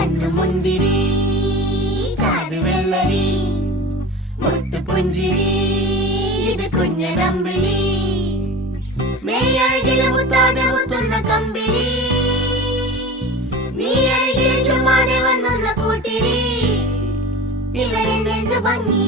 കണ്ണു മുന്തിരി കാത് വെള്ളരി മുത്തുപുഞ്ചിരി ഇത് കുഞ്ഞനമ്പിളി മേയഴകില് മുത്താതെ മുത്തുന്ന കമ്പിളി നീ അഴകിൽ ചുമ്മാതെ വന്നൊന്ന കൂട്ടിരി ഇവരെന്ത് ഭംഗി